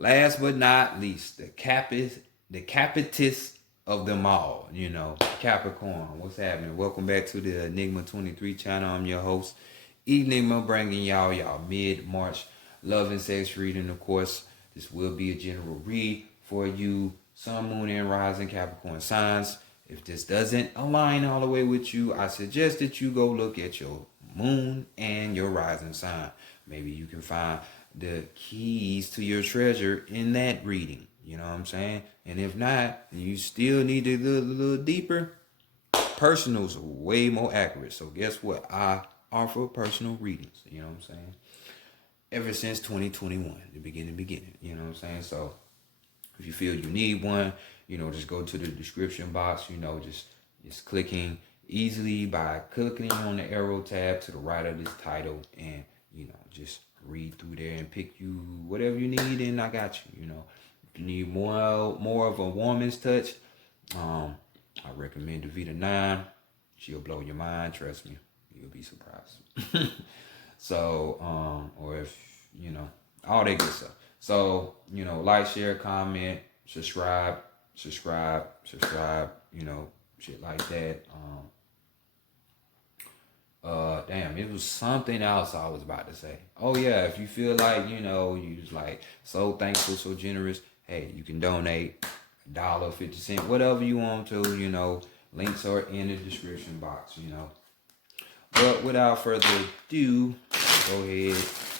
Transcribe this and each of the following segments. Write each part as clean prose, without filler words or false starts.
last but not least, the capitis of them all, Capricorn. What's happening? Welcome back to the Enigma 23 channel. I'm your host, Enigma, bringing y'all mid-March love and sex reading. Of course, this will be a general read for you, Sun, Moon, and Rising Capricorn signs. If this doesn't align all the way with you, I suggest that you go look at your moon and your rising sign. Maybe you can find the keys to your treasure in that reading. You know what I'm saying? And if not, you still need to look a little deeper. Personals are way more accurate. So guess what? I offer personal readings. You know what I'm saying? Ever since 2021, the beginning. You know what I'm saying? So if you feel you need one, just go to the description box, just clicking easily by clicking on the arrow tab to the right of this title and, just read through there and pick you whatever you need and I got you, If you need more of a woman's touch, I recommend the Vita 9. She'll blow your mind, trust me. You'll be surprised. So, or if, all that good stuff. So, like, share, comment, subscribe, shit like that. Damn, it was something else I was about to say. Oh yeah, if you feel like, you was like so thankful, so generous, hey, you can donate $1, 50 cents, whatever you want to, links are in the description box, But without further ado, go ahead,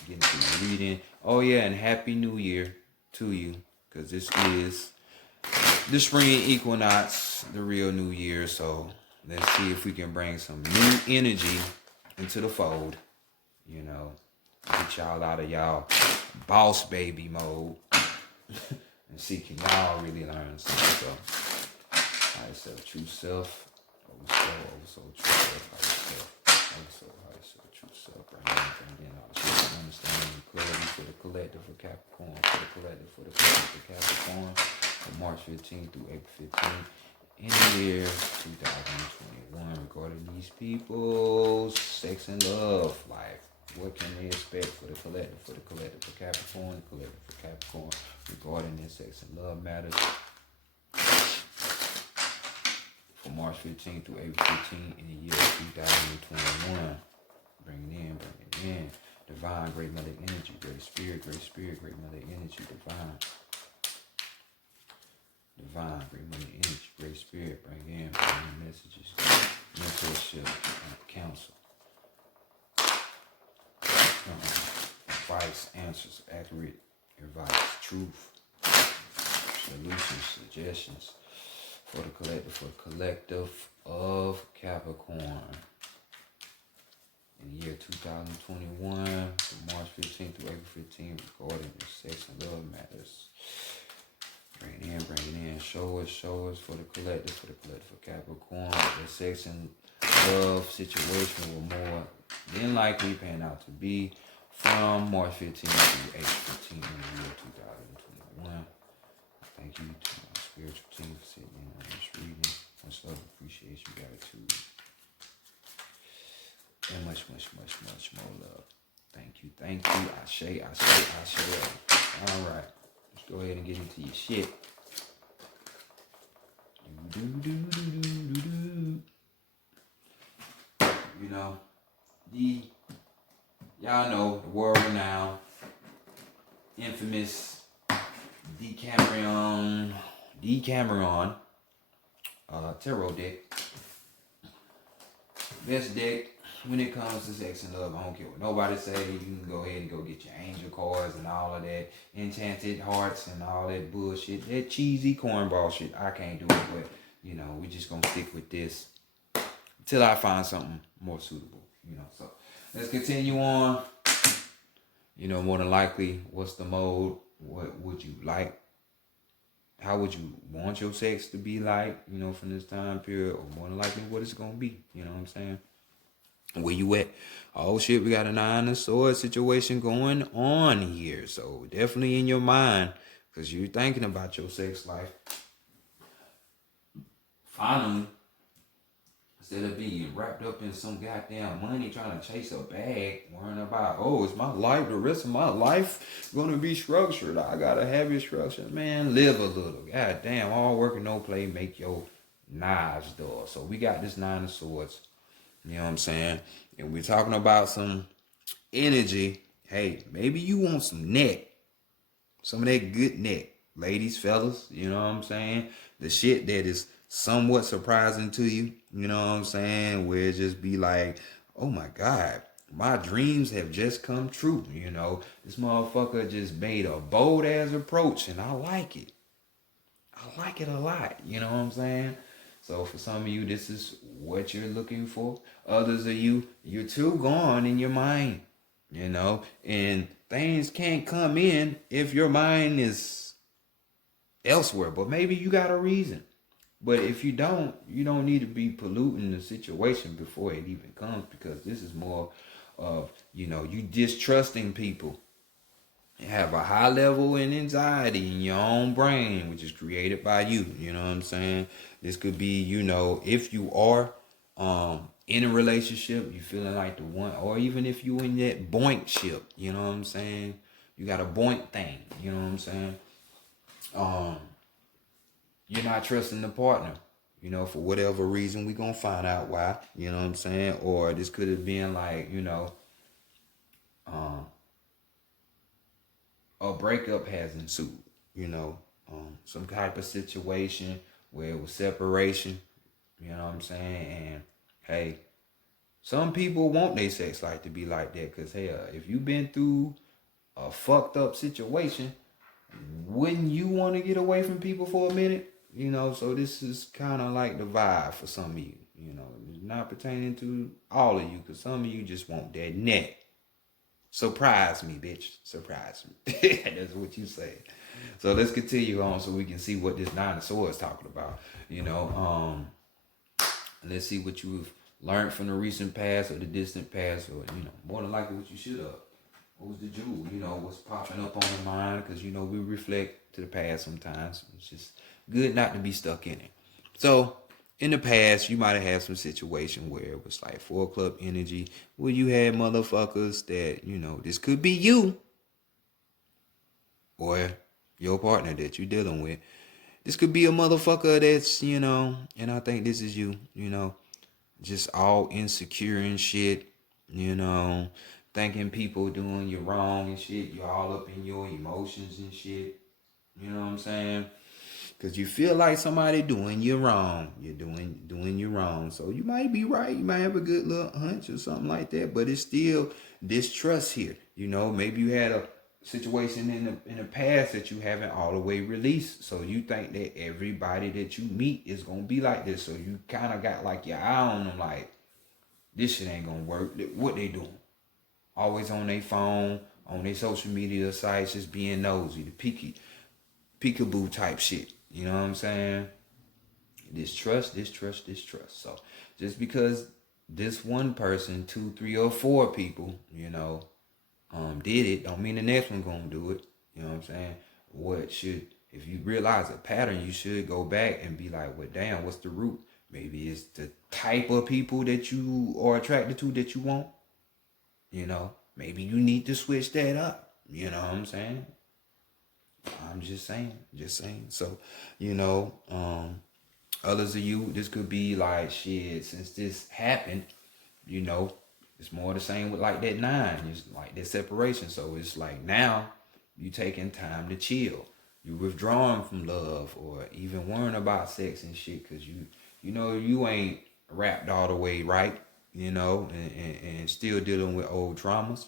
get into the reading. Oh yeah, and Happy New Year to you, because this is the spring equinox, the real New Year. So let's see if we can bring some new energy into the fold, get y'all out of y'all boss baby mode and see can y'all really learn something. So, how to sell true self, also true self, how to sell true self, bring in all shit, understanding clarity for the collective for Capricorn, for the collective Capricorn, from March 15th through April 15th. In the year 2021, regarding these people's sex and love life, what can they expect for the collective for Capricorn, the collective for Capricorn, regarding their sex and love matters from March 15th through April 15th in the year 2021. Bring it in. Divine, great mother energy, great spirit, great mother energy, divine. Divine, great money, energy, great spirit, bring in messages, mentorship, counsel, advice, answers, accurate advice, truth, solutions, suggestions for the collective of Capricorn. In the year 2021, from March 15th to April 15th, regarding the sex and love matters. Bring it in. Show us for the collective for Capricorn. The sex and love situation will more than likely pan out to be from March 15th to April 15th in the year 2021. Thank you to my spiritual team for sitting in on this reading. Much love, appreciation, gratitude, and much more love. Thank you. Ashe. All right. Go ahead and get into your shit. Y'all know the world renowned, infamous Decameron tarot deck. Best deck when it comes to sex and love. I don't care what nobody say. You can go ahead and go get your angel cards and all of that enchanted hearts and all that bullshit, that cheesy cornball shit. I can't do it, but we just gonna stick with this till I find something more suitable. So let's continue on. More than likely, what's the mode? What would you like? How would you want your sex to be like? From this time period, or more than likely, what it's gonna be. You know what I'm saying? Where you at? Oh shit, we got a 9 of Swords situation going on here. So definitely in your mind, because you're thinking about your sex life. Finally, Instead of being wrapped up in some goddamn money trying to chase a bag, worrying about, oh, is my life, the rest of my life gonna be structured? I gotta have it structured. Man, live a little. Goddamn, all work and no play make your knives dull. So we got this 9 of Swords. You know what I'm saying? And we're talking about some energy. Hey, maybe you want some neck. Some of that good neck. Ladies, fellas, you know what I'm saying? The shit that is somewhat surprising to you, you know what I'm saying? Where it just be like, oh my God, my dreams have just come true, you know? This motherfucker just made a bold ass approach and I like it. I like it a lot, you know what I'm saying? So for some of you, this is what you're looking for. Others of you, you're too gone in your mind, you know? And things can't come in if your mind is elsewhere, but maybe you got a reason. But if you don't need to be polluting the situation before it even comes, because this is more of, you distrusting people. You have a high level in anxiety in your own brain, which is created by you. You know what I'm saying? This could be, if you are in a relationship, you feeling like the one, or even if you in that boink ship, you know what I'm saying? You got a boink thing, you know what I'm saying? You're not trusting the partner, for whatever reason. We gonna find out why, you know what I'm saying? Or this could have been like, a breakup has ensued, some type of situation where it was separation, you know what I'm saying? And hey, some people want their sex life to be like that, because hell, if you've been through a fucked up situation, wouldn't you want to get away from people for a minute? So this is kind of like the vibe for some of you. It's not pertaining to all of you, because some of you just want that neck. Surprise me, bitch. Surprise me. That's what you say. So let's continue on so we can see what this 9 of Swords is talking about. Let's see what you've learned from the recent past or the distant past, or, more than likely what you should have. What was the jewel? What's popping up on your mind? Because, we reflect to the past sometimes. It's just good not to be stuck in it. So, in the past, you might have had some situation where it was like 4 club energy, where you had motherfuckers that, this could be you or your partner that you're dealing with. This could be a motherfucker that's, and I think this is you, just all insecure and shit, thinking people doing you wrong and shit. You're all up in your emotions and shit. You know what I'm saying? Because you feel like somebody doing you wrong. You're doing you wrong. So you might be right. You might have a good little hunch or something like that. But it's still distrust here. Maybe you had a situation in the past that you haven't all the way released. So you think that everybody that you meet is going to be like this. So you kind of got like your eye on them, like, this shit ain't going to work. What they doing? Always on their phone, on their social media sites, just being nosy, the peekaboo type shit. You know what I'm saying? Distrust. So just because this one person, 2, 3, or 4 people, did it, don't mean the next one gonna do it. You know what I'm saying? If you realize a pattern, you should go back and be like, well, damn, what's the root? Maybe it's the type of people that you are attracted to that you want. Maybe you need to switch that up. You know what I'm saying? I'm just saying. So, others of you, this could be like, shit, since this happened, it's more the same with like that 9, it's like that separation. So it's like now you taking time to chill. You withdrawing from love or even worrying about sex and shit, because you ain't wrapped all the way right, and still dealing with old traumas.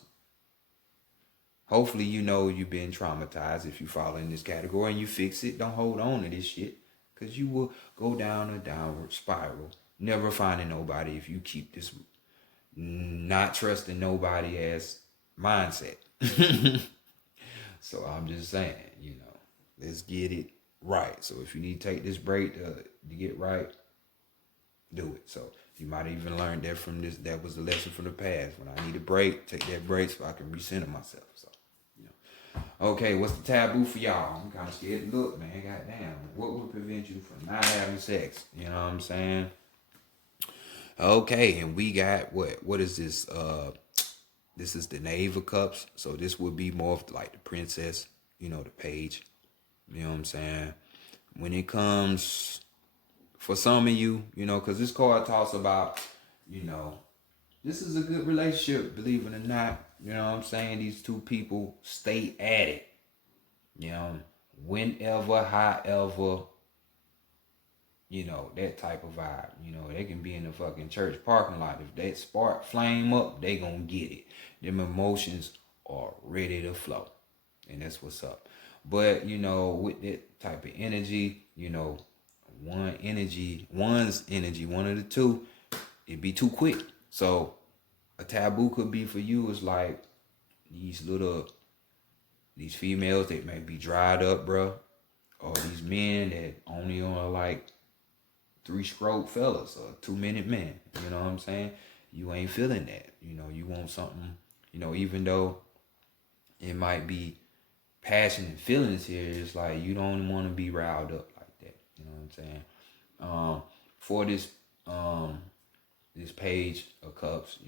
Hopefully, you've been traumatized if you fall in this category and you fix it. Don't hold on to this shit, because you will go down a downward spiral, never finding nobody if you keep this not trusting nobody as mindset. So I'm just saying, let's get it right. So if you need to take this break to get right, do it. So you might even learn that from this. That was the lesson from the past. When I need a break, take that break so I can recenter myself. So, okay, what's the taboo for y'all? I'm kind of scared to look, man. Goddamn. What would prevent you from not having sex? You know what I'm saying? Okay, and we got what is this? This is the Knave of Cups. So this would be more of like the princess, the page. You know what I'm saying? When it comes for some of you, because this card talks about, you know, this is a good relationship, believe it or not. You know what I'm saying? These two people stay at it. Whenever, however, that type of vibe. They can be in the fucking church parking lot. If that spark flame up, they gonna get it. Them emotions are ready to flow. And that's what's up. But, with that type of energy, one's energy, one of the two, it'd be too quick. So a taboo could be for you is like these females that may be dried up, bro. Or these men that only on like 3-stroke fellas or 2-minute men. You know what I'm saying? You ain't feeling that. You want something, even though it might be passion and feelings here, it's like you don't want to be riled up like that. You know what I'm saying? For this page of cups,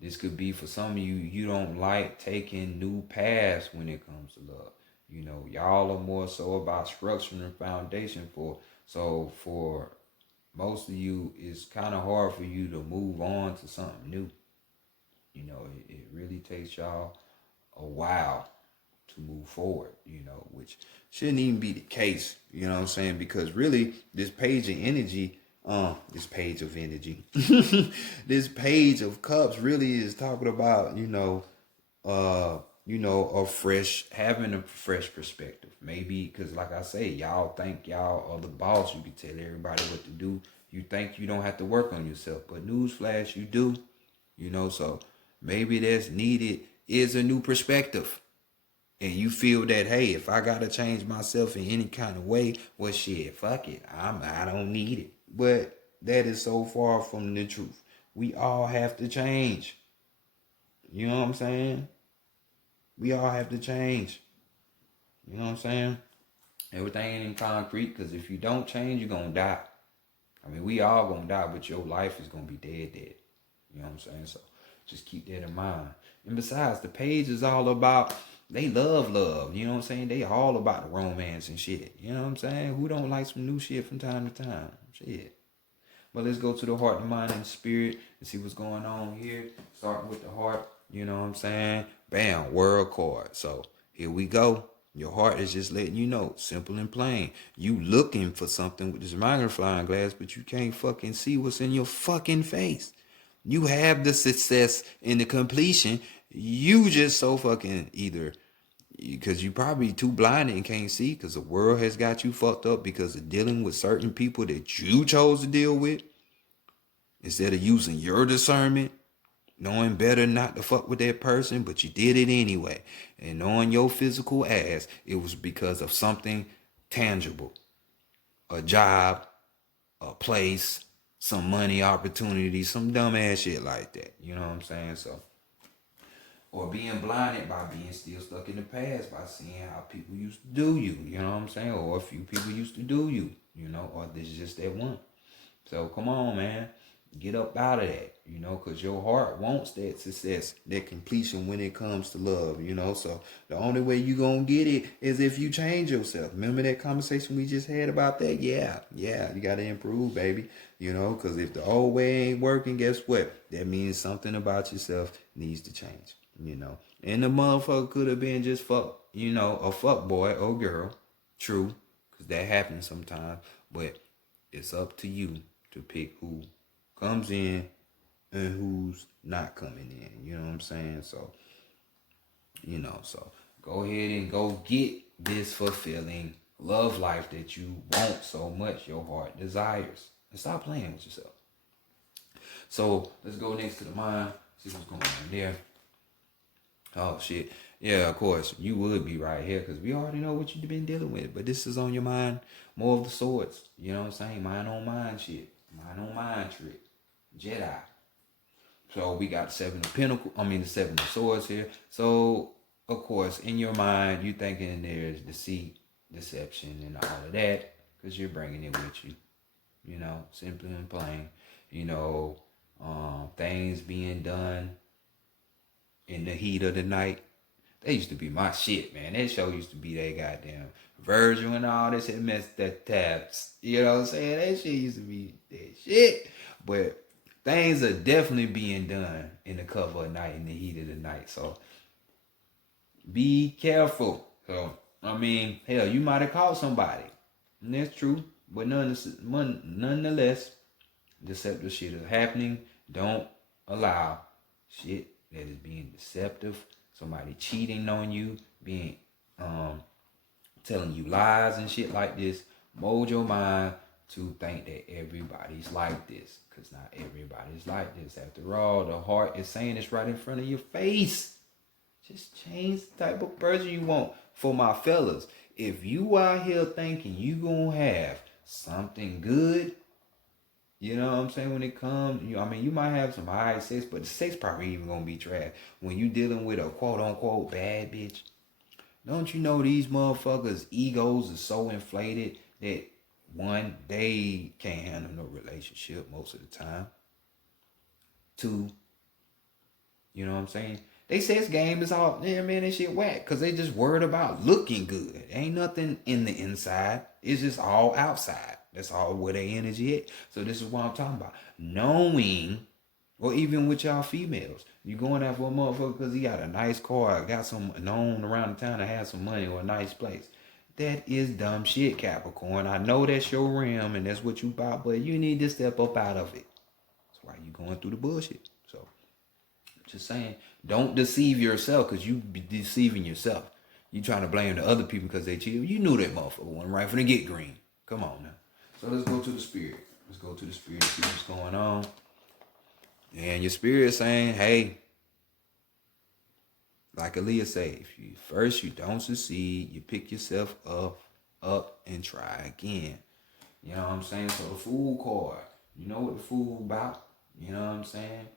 this could be for some of you, you don't like taking new paths when it comes to love. Y'all are more so about structure and foundation for most of you, it's kind of hard for you to move on to something new. It really takes y'all a while to move forward, which shouldn't even be the case, you know what I'm saying? Because really, this page of energy, this page of energy, this page of cups really is talking about, having a fresh perspective. Maybe because, like I say, y'all think y'all are the boss. You can tell everybody what to do. You think you don't have to work on yourself, but newsflash, you do. So maybe that's needed is a new perspective. And you feel that, hey, if I gotta change myself in any kind of way, well, shit, fuck it, I don't need it. But that is so far from the truth. We all have to change. You know what I'm saying? We all have to change. You know what I'm saying? Everything ain't in concrete, because if you don't change, you're gonna die. I mean, we all gonna die, but your life is gonna be dead. You know what I'm saying? So just keep that in mind. And besides, the page is all about, they love. You know what I'm saying? They all about the romance and shit. You know what I'm saying? Who don't like some new shit from time to time? Shit. But let's go to the heart, the mind, and the spirit and see what's going on here. Starting with the heart. You know what I'm saying? Bam, world card. So here we go. Your heart is just letting you know, simple and plain. You looking for something with this magnifying glass, but you can't fucking see what's in your fucking face. You have the success in the completion. You just so fucking either because you probably too blinded and can't see because the world has got you fucked up because of dealing with certain people that you chose to deal with instead of using your discernment, knowing better not to fuck with that person, but you did it anyway. And knowing your physical ass, it was because of something tangible, a job, a place, some money opportunity, some dumb ass shit like that. You know what I'm saying? So, or being blinded by being still stuck in the past by seeing how people used to do you. You know what I'm saying? Or a few people used to do you. Or there's just that one. So come on, man. Get up out of that, because your heart wants that success, that completion when it comes to love, So the only way you going to get it is if you change yourself. Remember that conversation we just had about that? Yeah, you got to improve, baby, because if the old way ain't working, guess what? That means something about yourself needs to change, And the motherfucker could have been just a fuck boy or girl. True, because that happens sometimes, but it's up to you to pick who comes in and who's not coming in. You know what I'm saying? So, so go ahead and go get this fulfilling love life that you want so much your heart desires. And stop playing with yourself. So let's go next to the mind, see what's going on there. Oh shit. Yeah, of course. You would be right here because we already know what you've been dealing with. But this is on your mind, more of the swords. You know what I'm saying? Mind on mind shit. Mind on mind trick. Jedi. So we got the 7 of swords here. So, of course, in your mind, you thinking there's deceit, deception, and all of that because you're bringing it with you. Simple and plain. you know, things being done in the heat of the night. They used to be my shit, man. That show used to be that goddamn Virgil and all this shit, mess that tabs. You know what I'm saying? That shit used to be that shit. But things are definitely being done in the cover of night, in the heat of the night. So be careful. So, I mean, hell, you might have caught somebody. And that's true. But nonetheless, deceptive shit is happening. Don't allow shit that is being deceptive, somebody cheating on you, being telling you lies and shit like this, mold your mind to think that everybody's like this. Because not everybody's like this. After all, the heart is saying it's right in front of your face. Just change the type of person you want. For my fellas, if you out here thinking you gonna have something good, you know what I'm saying, when it comes, I mean, you might have some high sex, but the sex probably even gonna be trash. When you dealing with a quote unquote bad bitch, don't you know these motherfuckers' egos are so inflated that one, they can't handle no relationship most of the time. Two, you know what I'm saying? They sex game is all, yeah, man, that shit whack. Because they just worried about looking good. Ain't nothing in the inside. It's just all outside. That's all where their energy at. So this is what I'm talking about. Knowing, or even with y'all females, you going out for a motherfucker because he got a nice car, got some known around the town that has some money or a nice place. That is dumb shit, Capricorn. I know that's your realm and that's what you about, but you need to step up out of it. That's why you going through the bullshit. So, just saying, don't deceive yourself because you be deceiving yourself. You trying to blame the other people because they cheated. You knew that motherfucker wasn't right from the get green. Come on now. So let's go to the spirit. Let's go to the spirit and see what's going on. And your spirit is saying, hey, like Aaliyah say, if you first you don't succeed, you pick yourself up and try again. You know what I'm saying? So the fool card, you know what the fool about? You know what I'm saying?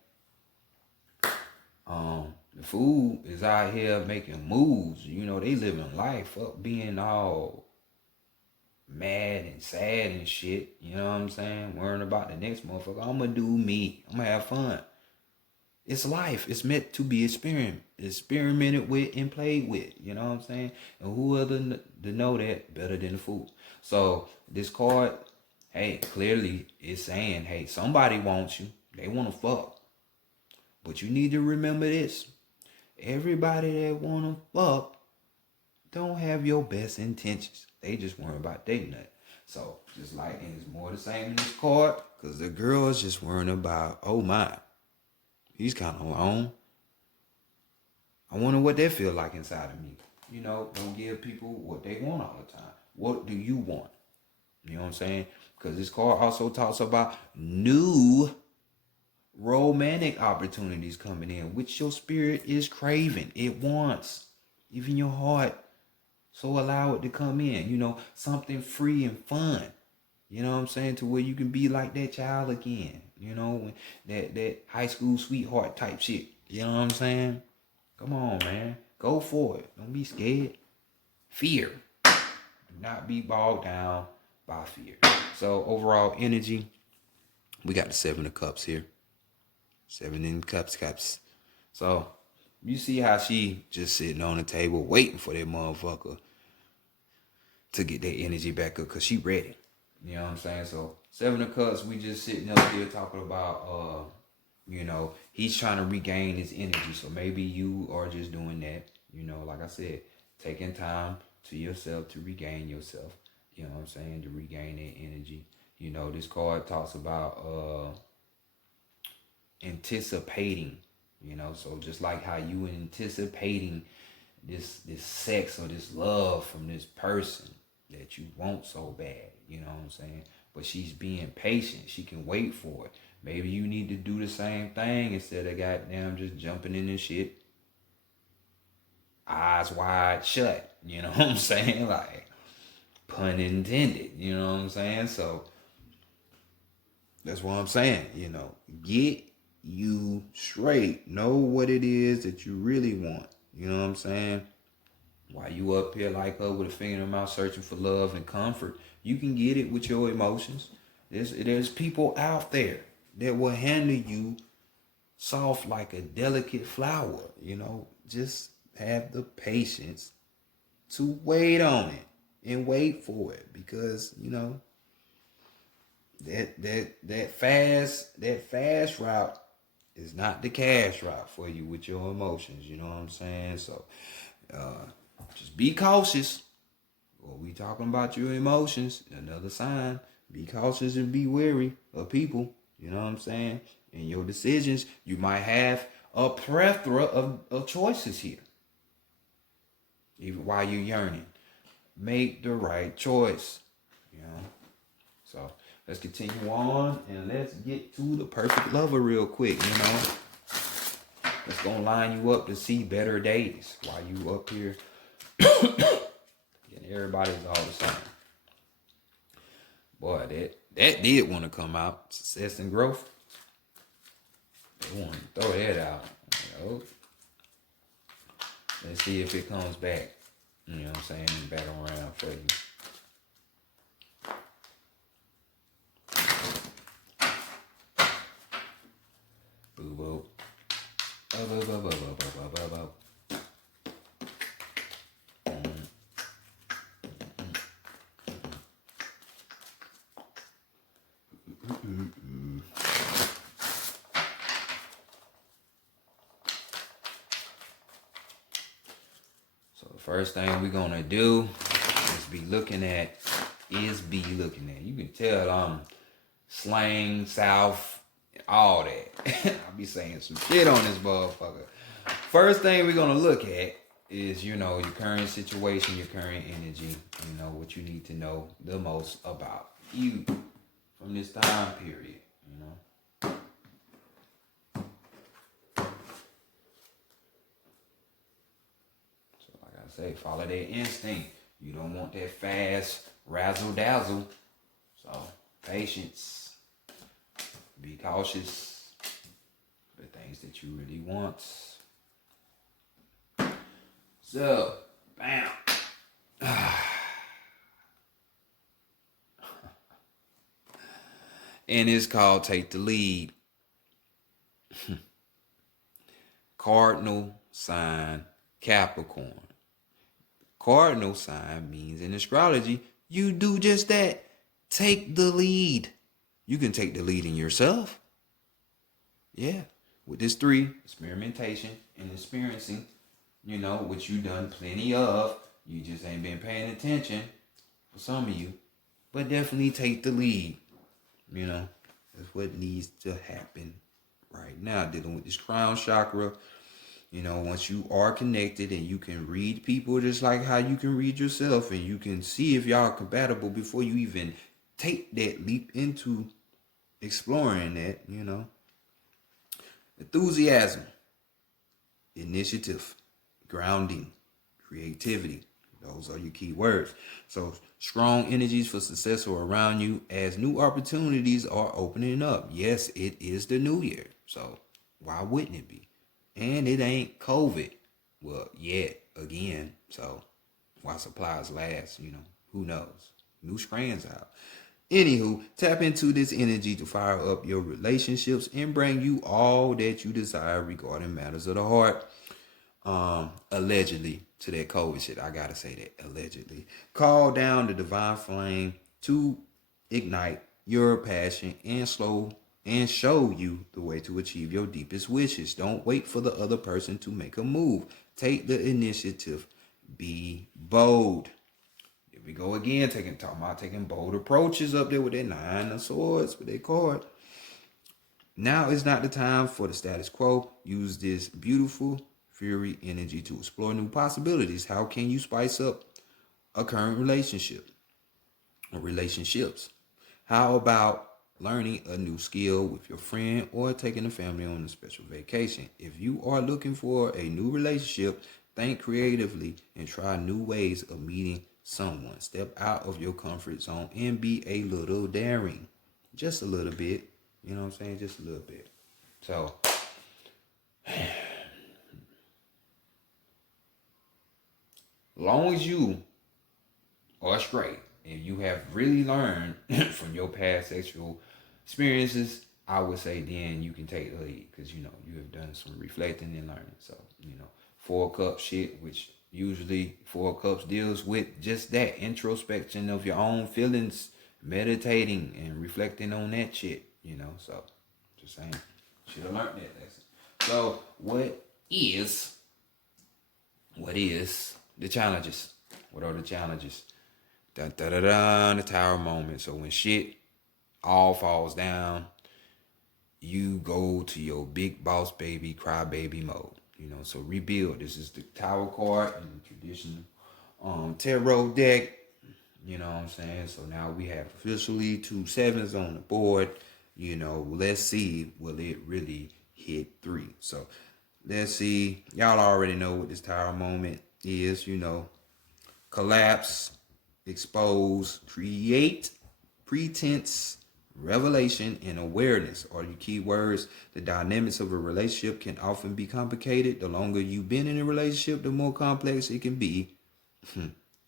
The fool is out here making moves. You know, they living life up being all mad and sad and shit. You know what I'm saying? Worrying about the next motherfucker. I'm gonna do me. I'm gonna have fun. It's life. It's meant to be experimented with and played with. You know what I'm saying? And who other to know that better than the fool? So this card, hey, clearly is saying, hey, somebody wants you. They want to fuck. But you need to remember this. Everybody that want to fuck don't have your best intentions. They just worry about dating that. So just like, and it's more the same in this card, because the girl is just worrying about, oh my, he's kind of alone. I wonder what they feel like inside of me. You know, don't give people what they want all the time. What do you want? You know what I'm saying? Because this card also talks about new romantic opportunities coming in, which your spirit is craving. It wants. Even your heart. So allow it to come in. You know, something free and fun. You know what I'm saying? To where you can be like that child again. You know, that high school sweetheart type shit. You know what I'm saying? Come on, man. Go for it. Don't be scared. Fear. Do not be bogged down by fear. So overall energy, we got the 7 of Cups here. 7 in cups. So you see how she just sitting on the table waiting for that motherfucker to get that energy back up because she ready. You know what I'm saying? So 7 of Cups, we just sitting up here talking about, you know, he's trying to regain his energy. So maybe you are just doing that. You know, like I said, taking time to yourself to regain yourself. You know what I'm saying? To regain that energy. You know, this card talks about anticipating. You know, so just like how you anticipating this sex or this love from this person that you want so bad, you know what I'm saying? But she's being patient. She can wait for it. Maybe you need to do the same thing instead of goddamn just jumping in this shit. Eyes wide shut. You know what I'm saying? Like, pun intended. You know what I'm saying? So, that's what I'm saying. You know, get you straight. Know what it is that you really want. You know what I'm saying? While you up here like her with a finger in her mouth searching for love and comfort, you can get it with your emotions. There's people out there. that will handle you soft like a delicate flower. Just have the patience to wait on it and wait for it, because that fast route is not the cash route for you with your emotions. You know what I'm saying? So just be cautious. Well, we talking about your emotions. Another sign: be cautious and be wary of people. You know what I'm saying? In your decisions, you might have a plethora of choices here. Even while you're yearning, make the right choice. So let's continue on and let's get to the perfect lover real quick. It's gonna line you up to see better days while you up here. And everybody's all the same. Boy, that did want to come out. Success and growth. They want to throw that out. Let's see if it comes back. You know what I'm saying? Back around for you. Boo boo. Boo boo boo boo boo boo boo boo. So the first thing we're gonna do is be looking at. You can tell I'm slang, south, all that. I'll be saying some shit on this motherfucker. First thing we're gonna look at is, your current situation, your current energy, what you need to know the most about you from this time period, So like I say, follow that instinct. You don't want that fast razzle dazzle. So patience. Be cautious for the things that you really want. So, bam. And it's called Take the Lead. Cardinal sign Capricorn. Cardinal sign means in astrology, you do just that. Take the lead. You can take the lead in yourself. Yeah. With this 3, experimentation and experiencing, which you done plenty of. You just ain't been paying attention for some of you. But definitely take the lead. That's what needs to happen right now. Dealing with this crown chakra. Once you are connected and you can read people just like how you can read yourself, and you can see if y'all are compatible before you even take that leap into exploring that, Enthusiasm, initiative, grounding, creativity. Those are your key words. So strong energies for success are around you as new opportunities are opening up. Yes, it is the new year. So why wouldn't it be? And it ain't COVID. Well, yet again. So while supplies last, who knows? New strands out. Anywho, tap into this energy to fire up your relationships and bring you all that you desire regarding matters of the heart. Allegedly, to that COVID shit, I gotta say that, allegedly. Call down the divine flame to ignite your passion and show you the way to achieve your deepest wishes. Don't wait for the other person to make a move. Take the initiative. Be bold. Here we go again, talking about taking bold approaches up there with that 9 of swords with that card. Now is not the time for the status quo. Use this beautiful fury energy to explore new possibilities. How can you spice up a current relationship or relationships? How about learning a new skill with your friend or taking the family on a special vacation? If you are looking for a new relationship, think creatively and try new ways of meeting someone. Step out of your comfort zone and be a little daring. Just a little bit. You know what I'm saying? Just a little bit. So, long as you are straight and you have really learned from your past sexual experiences I would say then you can take the lead because you know you have done some reflecting and learning. So you know, 4 cup shit, which usually 4 cups deals with just that introspection of your own feelings, meditating and reflecting on that shit. You know, so just saying, should have learned that lesson. So is what is the challenges? What are the challenges? Da da da da. The tower moment. So when shit all falls down, you go to your big boss baby crybaby mode. You know, so rebuild. This is the tower card in the traditional tarot deck. You know what I'm saying? So now we have officially 2 sevens on the board. You know, let's see, will it really hit 3? So let's see. Y'all already know what this tower moment is. You know, collapse, expose, create, pretense, revelation, and awareness are your key words. The dynamics of a relationship can often be complicated. The longer you've been in a relationship, the more complex it can be.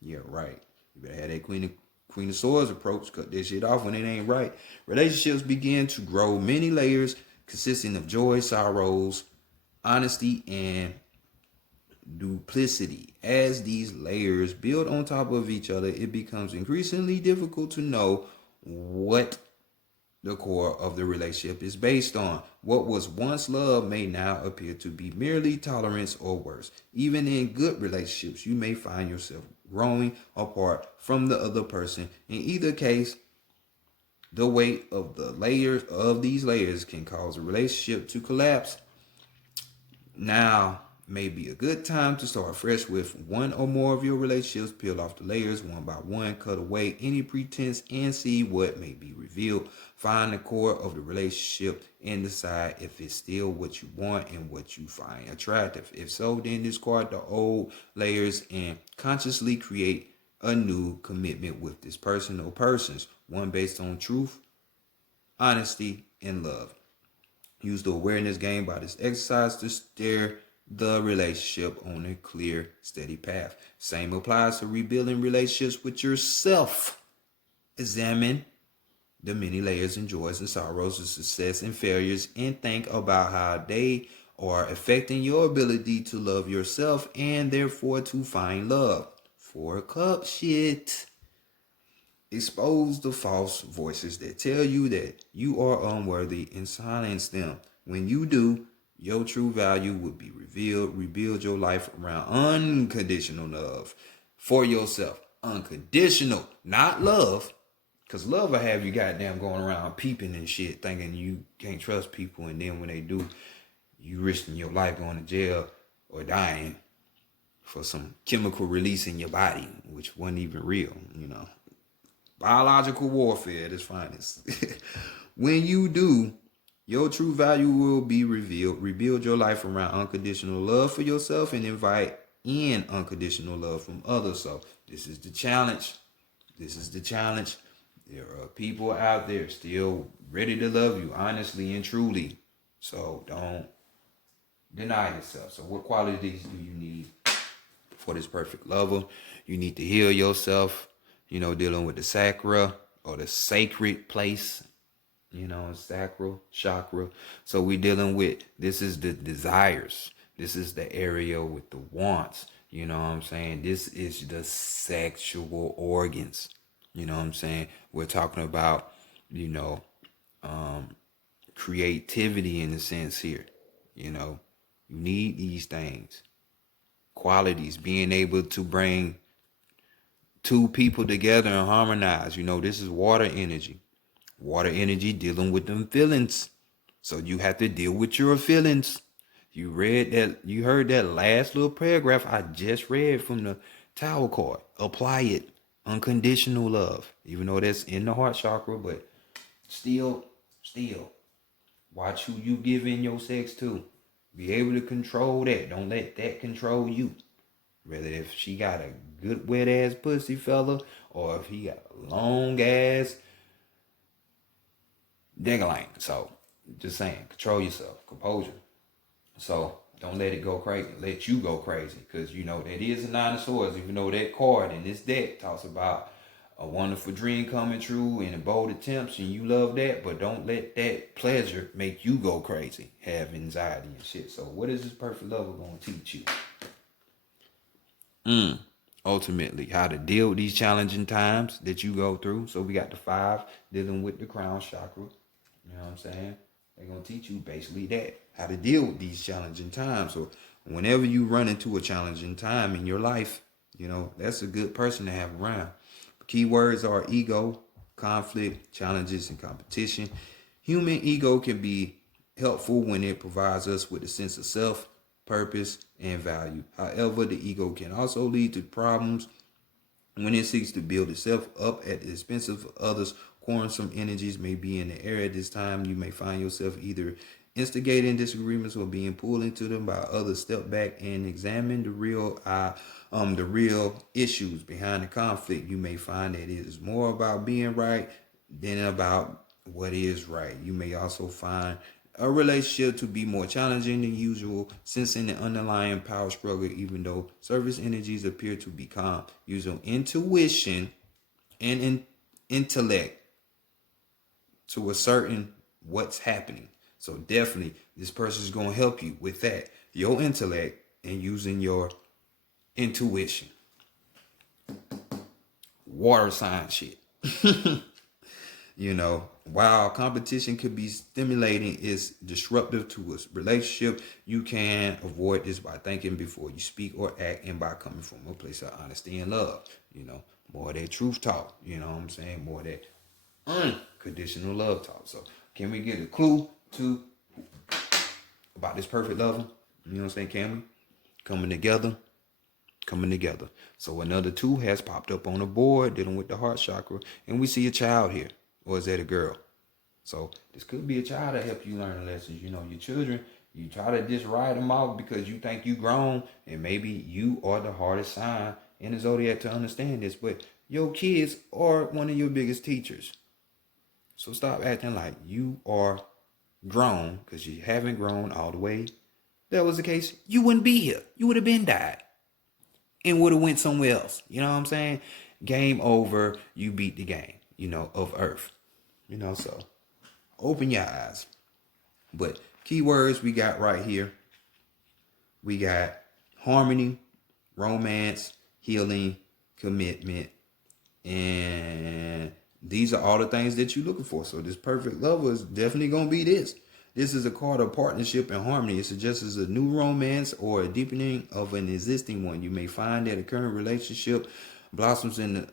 Yeah, right. You better have that Queen of Swords approach. Cut that shit off when it ain't right. Relationships begin to grow many layers consisting of joy, sorrows, honesty, and duplicity. As these layers build on top of each other, it becomes increasingly difficult to know what the core of the relationship is based on. What was once love may now appear to be merely tolerance or worse. Even in good relationships, you may find yourself growing apart from the other person. In either case, the weight of the layers of these layers can cause a relationship to collapse. Now may be a good time to start fresh with one or more of your relationships. Peel off the layers one by one, cut away any pretense, and see what may be revealed. Find the core of the relationship and decide if it's still what you want and what you find attractive. If so, then discard the old layers and consciously create a new commitment with this person or persons, one based on truth, honesty, and love. Use the awareness gained by this exercise to steer the relationship on a clear, steady path. Same applies to rebuilding relationships with yourself. Examine the many layers and joys and sorrows, the success and failures, and think about how they are affecting your ability to love yourself and therefore to find love. 4 cup shit. Expose the false voices that tell you that you are unworthy and silence them. When you do, your true value will be revealed. Rebuild your life around unconditional love for yourself. Unconditional, not love. Because love will have you goddamn going around peeping and shit, thinking you can't trust people. And then when they do, you risking your life going to jail or dying for some chemical release in your body, which wasn't even real, you know. Biological warfare at its finest. When you do, your true value will be revealed. Rebuild your life around unconditional love for yourself and invite in unconditional love from others. So this is the challenge. This is the challenge. There are people out there still ready to love you honestly and truly. So don't deny yourself. So what qualities do you need for this perfect lover? You need to heal yourself, you know, dealing with the sacra or the sacred place, you know, sacral chakra. So we dealing with, this is the desires. This is the area with the wants. You know what I'm saying? This is the sexual organs. You know what I'm saying? We're talking about, you know, creativity in a sense here. You know, you need these things. Qualities, being able to bring 2 people together and harmonize. You know, this is water energy. Water energy dealing with them feelings. So you have to deal with your feelings. You heard that last little paragraph I just read from the Tower card. Apply it. Unconditional love. Even though that's in the heart chakra, but still, watch who you give in your sex to. Be able to control that. Don't let that control you. Whether if she got a good wet ass pussy fella, or if he got a long ass dingling. So just saying, control yourself, composure. So don't let it go crazy. Let you go crazy. Because you know that is a 9 of swords. Even though that card in this deck talks about a wonderful dream coming true and bold attempts, and you love that, but don't let that pleasure make you go crazy, have anxiety and shit. So what is this perfect lover going to teach you? Ultimately, how to deal with these challenging times that you go through. So we got the 5 dealing with the crown chakra. You know what I'm saying? They're going to teach you basically that, how to deal with these challenging times. So whenever you run into a challenging time in your life, you know, that's a good person to have around. Keywords are ego, conflict, challenges, and competition. Human ego can be helpful when it provides us with a sense of self, purpose, and value. However, the ego can also lead to problems when it seeks to build itself up at the expense of others. Quarrelsome energies may be in the air at this time. You may find yourself either instigating disagreements or being pulled into them by others. Step back and examine the real issues behind the conflict. You may find that it is more about being right than about what is right. You may also find a relationship to be more challenging than usual, sensing the underlying power struggle, even though surface energies appear to be calm. Use your intuition and intellect to ascertain what's happening. So definitely, this person is going to help you with that. Your intellect and using your intuition. Water sign shit. You know, while competition could be stimulating, it's disruptive to a relationship. You can avoid this by thinking before you speak or act, and by coming from a place of honesty and love. You know, more of that truth talk. You know what I'm saying? More of that unconditional love talk. So can we get a clue to about this perfect lover? You know what I'm saying? Can we? Coming together. So another 2 has popped up on the board dealing with the heart chakra, and we see a child here. Or is that a girl? So this could be a child that help you learn lessons. You know, your children, you try to just ride them out because you think you grown, and maybe you are the hardest sign in the zodiac to understand this, but your kids are one of your biggest teachers. So stop acting like you are grown, because you haven't grown all the way. If that was the case, you wouldn't be here. You would have been died and would have went somewhere else. You know what I'm saying? Game over. You beat the game, you know, of Earth. You know, so open your eyes. But keywords we got right here. We got harmony, romance, healing, commitment. And these are all the things that you're looking for. So this perfect lover is definitely going to be this. This is a card of partnership and harmony. It suggests a new romance or a deepening of an existing one. You may find that a current relationship blossoms in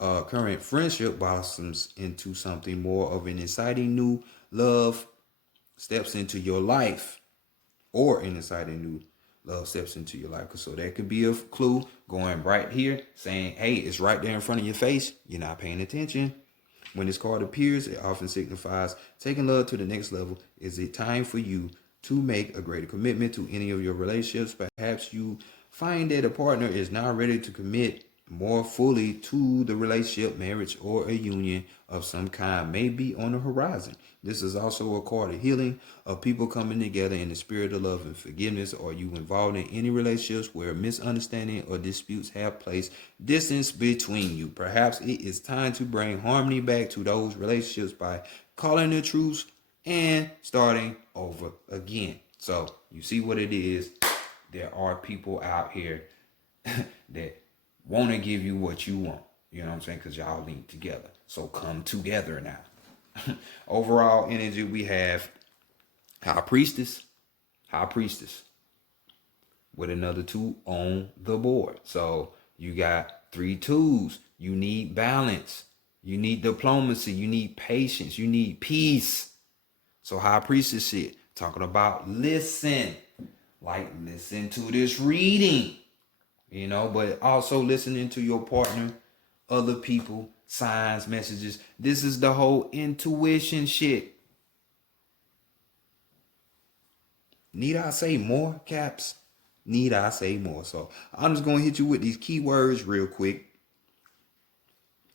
current friendship blossoms into something more of an exciting new love steps into your life, or an exciting new love steps into your life. So that could be a clue going right here saying, hey, it's right there in front of your face. You're not paying attention. When this card appears, it often signifies taking love to the next level. Is it time for you to make a greater commitment to any of your relationships? Perhaps you find that a partner is now ready to commit more fully to the relationship, marriage, or a union of some kind may be on the horizon. This is also a card of healing, of people coming together in the spirit of love and forgiveness. Are you involved in any relationships where misunderstanding or disputes have placed distance between you? Perhaps it is time to bring harmony back to those relationships by calling the truce and starting over again. So you see what it is. There are people out here that want to give you what you want. You know what I'm saying? Because y'all link together. So come together now. Overall energy, we have High Priestess with another 2 on the board. So you got 3 2s. You need balance. You need diplomacy. You need patience. You need peace. So High Priestess shit, talking about listen. Like listen to this reading. You know, but also listening to your partner, other people, signs, messages. This is the whole intuition shit. Need I say more, Caps? Need I say more? So I'm just going to hit you with these keywords real quick.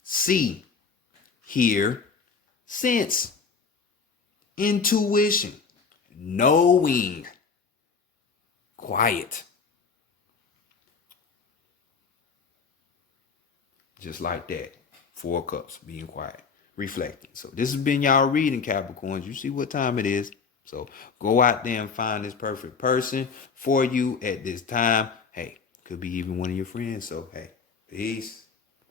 See, hear, sense, intuition, knowing, quiet. Just like that. Four of Cups, being quiet, reflecting. So this has been y'all reading, Capricorns. You see what time it is. So go out there and find this perfect person for you at this time. Hey, could be even one of your friends. So hey, peace.